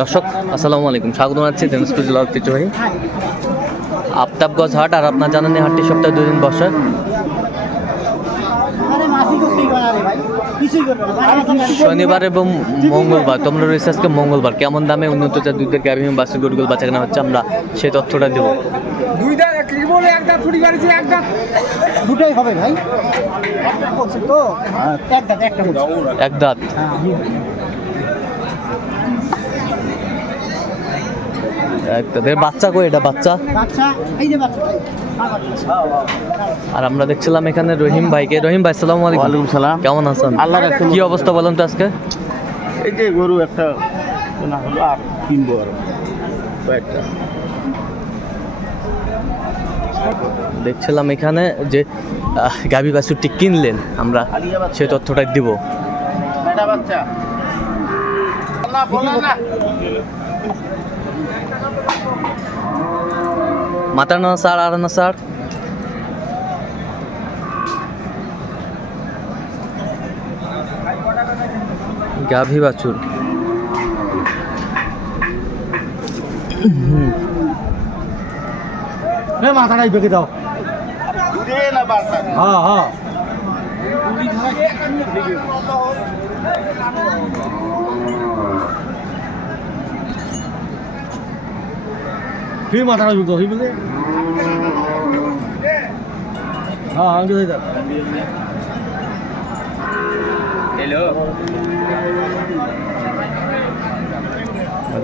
দর্শক আসসালামু আলাইকুম। স্বাগত জানাচ্ছি দিনাজপুর জেলা ঐতিহ্যবাহী আফতাবগঞ্জ হাট আর আপনার জানেন এই হাটটি সপ্তাহে দুদিন বসে। শনিবার এবং মঙ্গলবার তোমরা রয়েছে আজকে মঙ্গলবার। কেমন দামে উন্নত জাত দুধের গাভী এবং বাসি গরুগুলো বাচ্চা কেনা হচ্ছে আমরা সেই তথ্যটা দেবো। দুটাই হবে ভাই। এক দাঁত একটা বাচ্চা কই এটা বাচ্চা? বাচ্চা এই যে বাচ্চা ভাই আর আমরা দেখছিলাম এখানে রহিম ভাইকে। রহিম ভাই সালাম আলাইকুম। সালাম। কেমন আছেন? আল্লাহ। কি অবস্থা বলেন তো আজকে? এই যে গরু একটা হলো আর কিনবো আর কয়েকটা। দেখছিলাম এখানে যে গাভী বাছুরটি কিনলেন আমরা সেই তথ্যটাই দিব। বাচ্চা। না বলে না। মাথা না স্যার আর না স্যার। গাভী বাছুর। মাথাটাই বেঁকে দাও। হ্যাঁ হ্যাঁ। হ্যাঁ আমি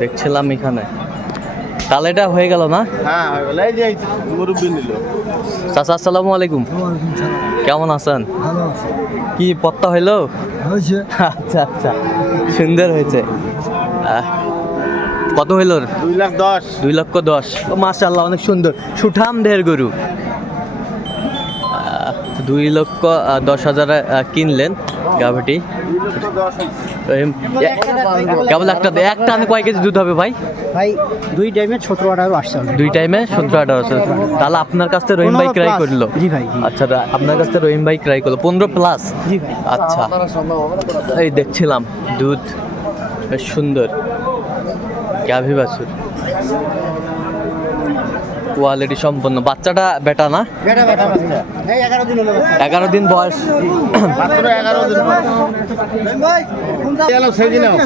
দেখছিলাম এখানে। তাহলে এটা হয়ে গেল না? হ্যাঁ হয়ে গেল। এই যে এই মুরব্বি নিল। চাচা আসসালামু আলাইকুম। কেমন আছেন? ভালো আছে। কি পত্তা হইল? আচ্ছা আচ্ছা। সুন্দর হয়েছে। আহ, কত হইল? দুই লাখ দশ। দুই লক্ষ দশ। ও মাশাল্লাহ অনেক সুন্দর। সুঠাম ঢের গরু। দুই লক্ষ দশ হাজার কিনলেন গাভিটি। কেবল একটা একটা আমি কয় কেজি দুধ হবে ভাই? ভাই দুই টাইমে সতেরো আঠারো আসছে দুই টাইমে সতেরো আঠারো তাহলে আপনার কাছ থেকে রহিম ভাই ক্রাই করল। জি ভাই, আচ্ছা আপনার কাছ থেকে রহিম ভাই ক্রাই করল। পনেরো প্লাস জি ভাই। আচ্ছা। এই দেখছিলাম দুধ। বেশ সুন্দর। গাভী বাছুর কোয়ালিটি সম্পন্ন। বাচ্চাটা বেটা না? এগারো দিন বয়স।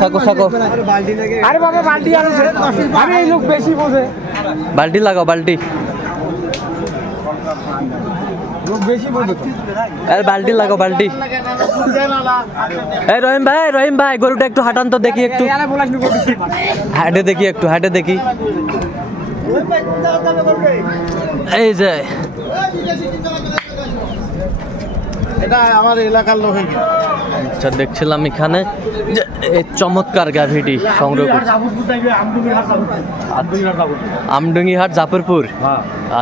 সাকো সাকো আরে বাবা আরে এই লোক বেশি বোঝে। বালতি লাগাও বোঝে আরে বালতি লাগাও বালতি এই রহিম ভাই রহিম ভাই গরুটা একটু হাঁটান তো দেখি একটু। হাটে দেখি একটু হাটে দেখি। এই যে। এটা আমার এলাকার লোকে আচ্ছা দেখছিলাম এখানে যে এই চমৎকার গাভিটি সংগ্রহ করছে। আমডুঙ্গি হাট জাফরপুর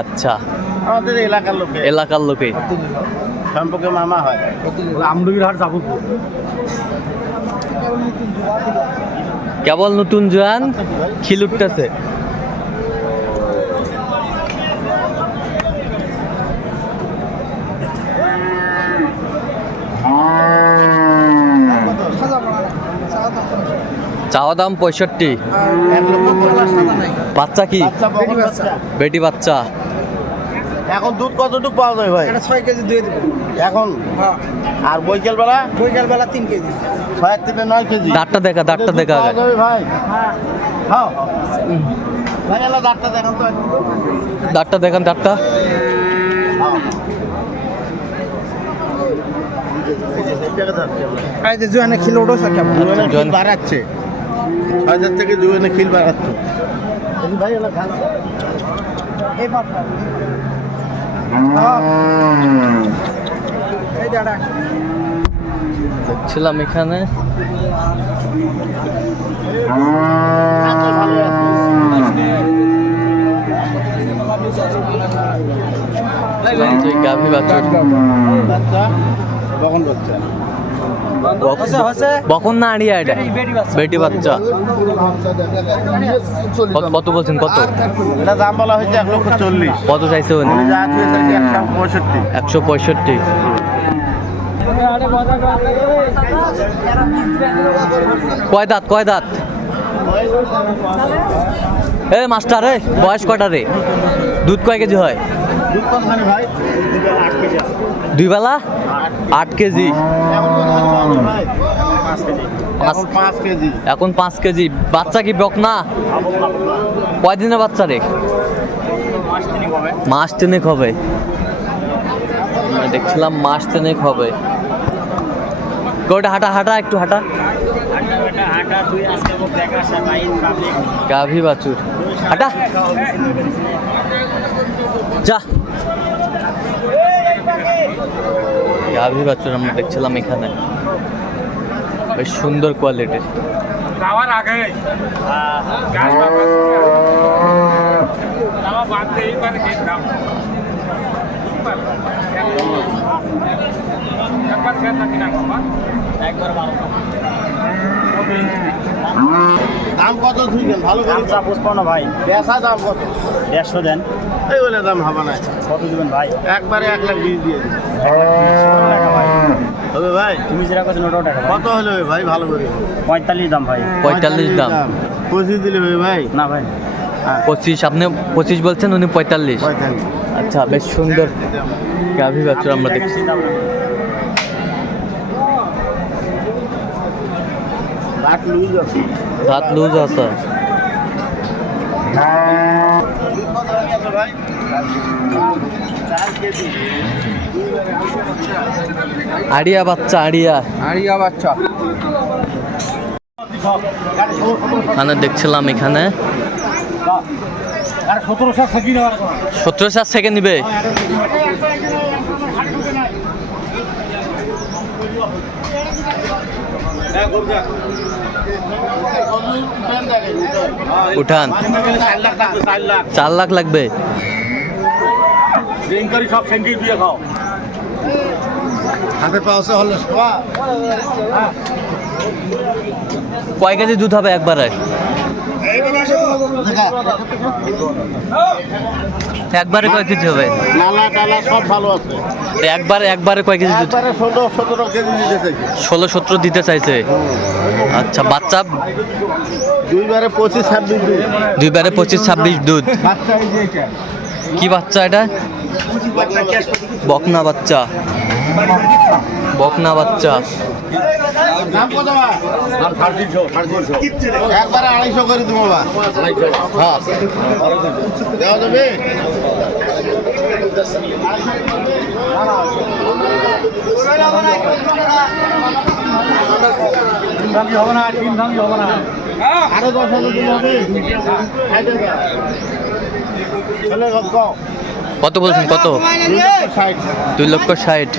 আচ্ছা। আমাদের এলাকার লোকে। এলাকার লোকে। সম্পর্কে মামা হয়। আমডুগির হাট যাব কেবল নতুন জোয়ান খিল উঠতেছে। চাওয়া দাম পঁয়ষট্টি। বাচ্চা কি? বেটি বাচ্চা। এখন দুধ কতটুকু পাওয়া যায় ভাই? এটা ছয় কেজি দিয়ে দেবো এখন? হ্যাঁ। আর বৈকাল বেলা বৈকাল বেলা তিন কেজি। ছয় থেকে নয় কেজি? দাঁতটা দেখা দাঁতটা দেখা ভাই? হ্যাঁ। হ্যাঁ। ভাই এলা ডাক্তার দেখান তো। দাঁতটা দেখান দাঁতটা। এই যে জোয়ানে খিল ওঠো কেমন? জুয়েনে খিল জুয়েন- বাড়াচ্ছে। ছয় হাজার থেকে জুয়েনে খিল বাড়াচ্ছে। ভাই এলা খান। এই দেখছিলাম এখানে। গাভী বাচ্চা। কখন বাচ্চা। বকন না আড়িয়া এটা? বেটি বাচ্চা। কত- বলছেন? কত? এটা দাম বলা হয়েছে এক লক্ষ চল্লিশ। কত চাইছে উনি? একশো পঁয়ষট্টি। কয় দাঁত? কয় দাঁত? এ মাস্টার রে বয়স কটা রে? দুধ কয় কেজি হয়। দুই বেলা? আট কেজি। এখন পাঁচ কেজি। বাচ্চা কি বক না? কয় দিনের বাচ্চা রে? মাস তিনেক হবে। দেখছিলাম মাস তিনেক হবে। কোটা হাঁটা হাঁটা একটু হাঁটা। গাভি বাছুর। হাঁটা। যা। গাভি বাছুর আমরা দেখছিলাম এখানে। বেশ সুন্দর কোয়ালিটির যাওয়ার আগে। একবার বারো দাম কত ধুইছেন ভালো করে দামটা পুষ্পন্ন ভাই। বেচা দাম কত? দেড়শো দেন। এই বলে দাম হবে না। কত দিবেন ভাই? একবারে এক লাখ বিশ দিয়ে হবে ভাই? তুমি যেটা করছেন ওটাও টাকা কত হলে ভাই? ভালো করে পঁয়তাল্লিশ দাম ভাই। পঁয়তাল্লিশ দাম। পঁচিশ দিলে হবে ভাই? না ভাই। হ্যাঁ। পঁচিশ আপনি পঁচিশ বলছেন উনি পঁয়তাল্লিশ। পঁয়তাল্লিশ। আচ্ছা বেশ সুন্দর গাভি বাছুর আমরা দেখছি। লাখ লুজ আছে দাঁত লুজ আছে আড়িয়া বাচ্চা আড়িয়া। আরিয়া বাচ্চা। এখানে দেখছিলাম এখানে। সতেরো সাত সেকেন্ড নিবে। চার লাখ টাকা চার লাখ লাগবে। কয় কেজি দুধ হবে একবারে? একবারে কয় কেজি হবে? নালা টালা সব ভালো আছে। একবারে একবারে কয় কেজি ষোলো সতেরো কেজি দিতে চাইছে। ষোলো সতেরো দিতে চাইছে? আচ্ছা বাচ্চা? দুইবারে পঁচিশ ছাব্বিশ দুধ। দুইবারে পঁচিশ ছাব্বিশ দুধ। কি বাচ্চা এটা? বকনা বাচ্চা। বকনা বাচ্চা। একবারে আড়াইশো করে বা হ্যাঁ দেওয়া যাবে হবে। না তিন ভাঙি হবে। না আরও দশ হাজার হবে কম কত বলছেন? কত? দুই লক্ষ ষাট।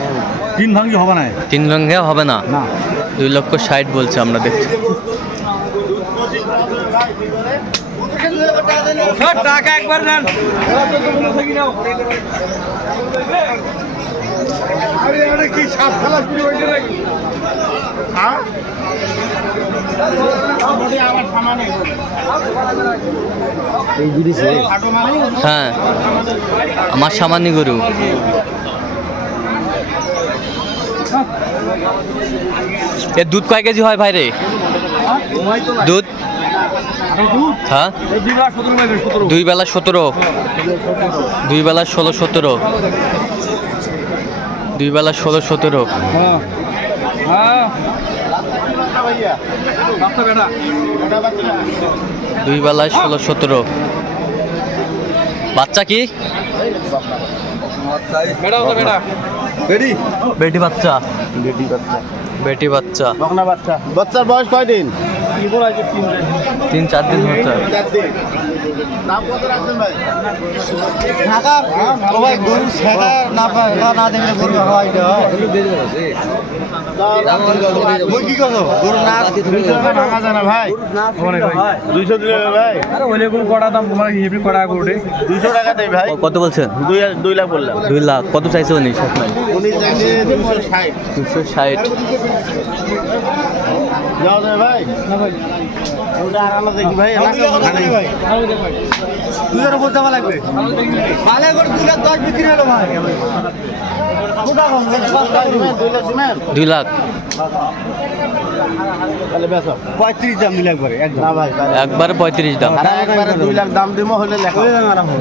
তিন ভাঙি হবে না তিন লক্ষে হবে না? না। দুই লক্ষ ষাট বলছে আমরা দেখছি। টাকা একবার দেন কি সাত খেলা শুরু হয়েছে নাকি? হ্যাঁ আমার সামানে খাটো মানে হ্যাঁ আমার সামান্য গরু। এর দুধ কয় কেজি হয় ভাই রে দুধ? হ্যাঁ? দুই বেলা সতেরো। দুই বেলা ষোলো সতেরো। দুই বেলা ষোলো সতেরো। দুই বেলায় ষোলো সতেরো। বাচ্চা কি? বেটা ওটা বেটা বাচ্চা। বাচ্চা। বেটি বাচ্চা। বকনা বাচ্চা। বাচ্চার বয়স কয় দিন? তিন চার দিন হচ্ছে কত হয়। বলছেন? দুই দুই লাখ বললাম দুই লাখ। কত চাইছে উনি? দুশো ষাট। যাওয়া দুইয়ের উপর দেওয়া লাগবে। ভালো করে দুই লাখ দশ বিক্রি হলো ভাই। দুই লাখ। পঁয়ত্রিশ দাম দিলে একবারে পঁয়ত্রিশ দাম। দুই লাখ দাম দিব হলে লেখা।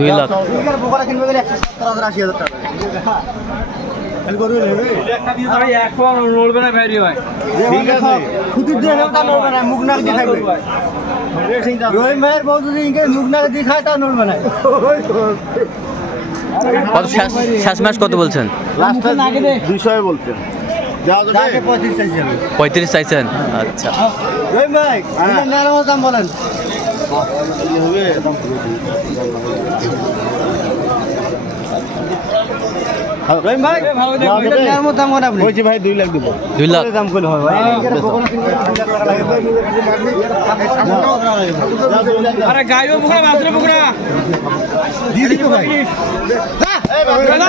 দুই লাখ রহিম ভাইয়ের বউ যদি মুখ তা নড়বে না। কত শেষ শেষ ম্যাচ কত বলছেন? বিষয়ে বলছেন। পঁয়ত্রিশ চাইছি চাইছেন? আচ্ছা। হ্যাঁ। দাম বলেন। ভাই দুই লাখ দিব। দুই লাখ। দাম করলে হয় কিনবে গেলে। আরে গাইও বাসরে দিয়ে ভাই।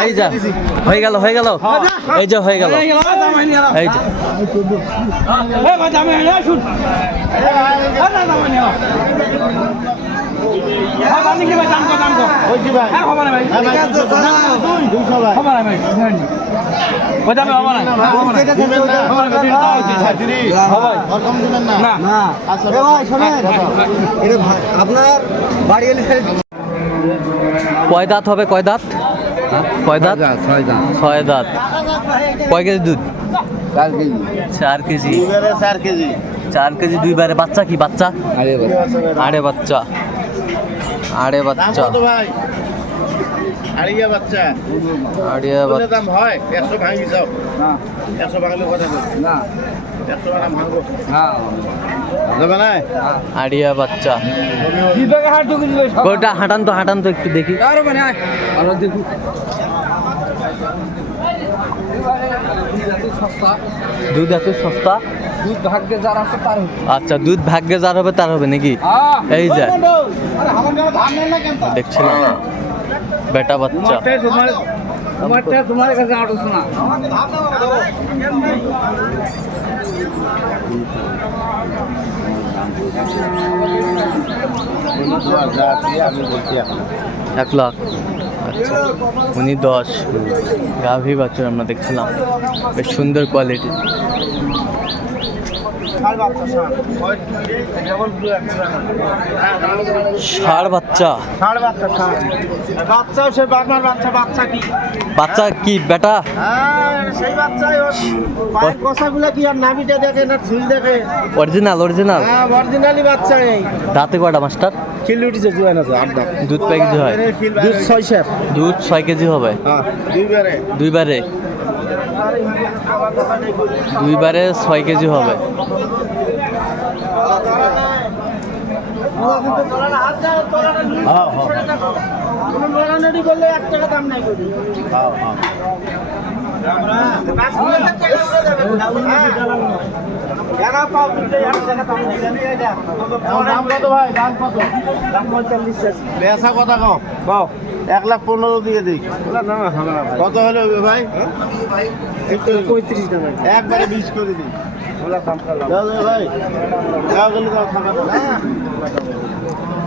এই যা হয়ে গেল হয়ে গেল। এই যে হয়ে গেল। এই যে। এ আপনার বাড়ি কয় দাঁত হবে কয় দাঁত? কয় দাঁত? ছয় দাঁত কয় কেজি দুধ? চার কেজি। চার কেজি। চার কেজি। দুইবারে বাচ্চা কি বাচ্চা। আড়ে বাচ্চা। আড়ে বাচ্চা। ভাই? আড়িয়া বাচ্চা। আড়িয়া বাচ্চা। দাম হয় একশো ভাঙি যাও। একশো ভাঙলে কথা একশো ভাঙবো। না। আড়িয়া বাচ্চা। ঢুকে হাঁটান তো হাঁটান তো একটু দেখি। আরে মানে আয়। দুধ এত সস্তা? দুধ ভাগ্যে যার আছে তার আচ্ছা দুধ ভাগ্যে যার হবে তার হবে নাকি? এই যে। দেখছিলাম বেটা বাচ্চা। তোমার কাছে এখন এক লাখ। আচ্ছা উনি দশ। গাভী বাচ্চা আমরা দেখছিলাম। বেশ সুন্দর কোয়ালিটি ষাড় বাচ্চা ষাড় বাচ্চা? বাচ্চাও সে বাবার বাচ্চা বাচ্চা কি? বাচ্চা কি বেটা? হ্যাঁ সেই বাচ্চাই পায়ের কষাগুলো কি আর নাভিটা দেখে না ঝুল দেখে? Original original? হ্যাঁ অরিজিনালি বাচ্চা এই। দাঁতে কয়টা মাস্টার? উঠেছে জুয়ান আছে আট দাম দুধ হয় দুধ ছয় দুধ ছয় কেজি হবে। হ্যাঁ। দুইবারে। দুইবারে? দুইবারে ছয় কেজি হবে। হ্যাঁ হ্যাঁ হ্যাঁ দাম দাম বেচা কথা কও। কও। এক লাখ পনেরো দিয়ে দিই। কত হলো ভাই? পঁয়ত্রিশ টাকা। একবারে বিশ করে দিই। ভাই।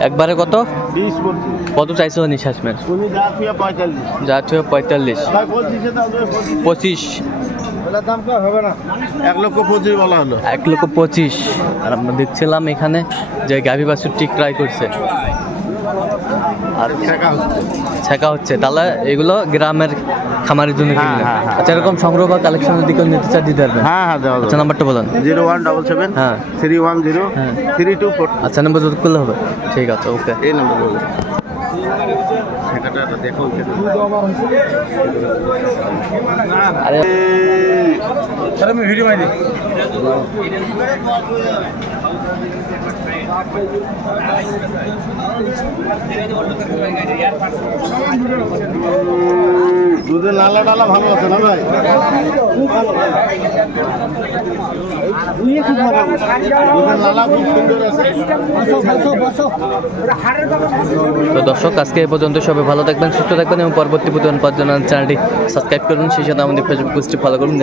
একবারে কত? কত চাইছো নিঃশ্বাস ম্যাচ? যা ছয় পঁয়তাল্লিশ। পঁচিশে হবে না। এক লক্ষ পঁচিশ বলা হলো। এক লক্ষ পঁচিশ। আর আমরা দেখছিলাম এখানে যে গাভী বাছুরটি ক্রয় করছে। আর ছেঁকা হচ্ছে। তাহলে এগুলো গ্রামের খামারের জন্য হ্যাঁ, কিনলেন। হ্যাঁ, হ্যাঁ। আচ্ছা এরকম সংগ্রহ বা কালেকশনের দিকে নিতে চাই দিতে পারবেন। হ্যাঁ হ্যাঁ দেওয়া আচ্ছা নাম্বারটা বলুন। জিরো ওয়ান ডবল সেভেন হ্যাঁ। থ্রি ওয়ান জিরো হ্যাঁ। Three two four. আচ্ছা নাম্বার যোগ করলে হবে। ঠিক আছে ওকে। এই নাম্বার বলুন। দেখো আরে। আরে আমি ভিডিও মাইনি দুধের নালা ডালা ভালো আছে না ভাই? তো দর্শক, আজকে এ পর্যন্ত সবাই ভালো থাকবেন, সুস্থ থাকবেন এবং পরবর্তী প্রতিদিন পাওয়ার জন্য চ্যানেলটি সাবস্ক্রাইব করুন। সেই সাথে আমাদের ফেসবুক পেজটি ফলো করুন।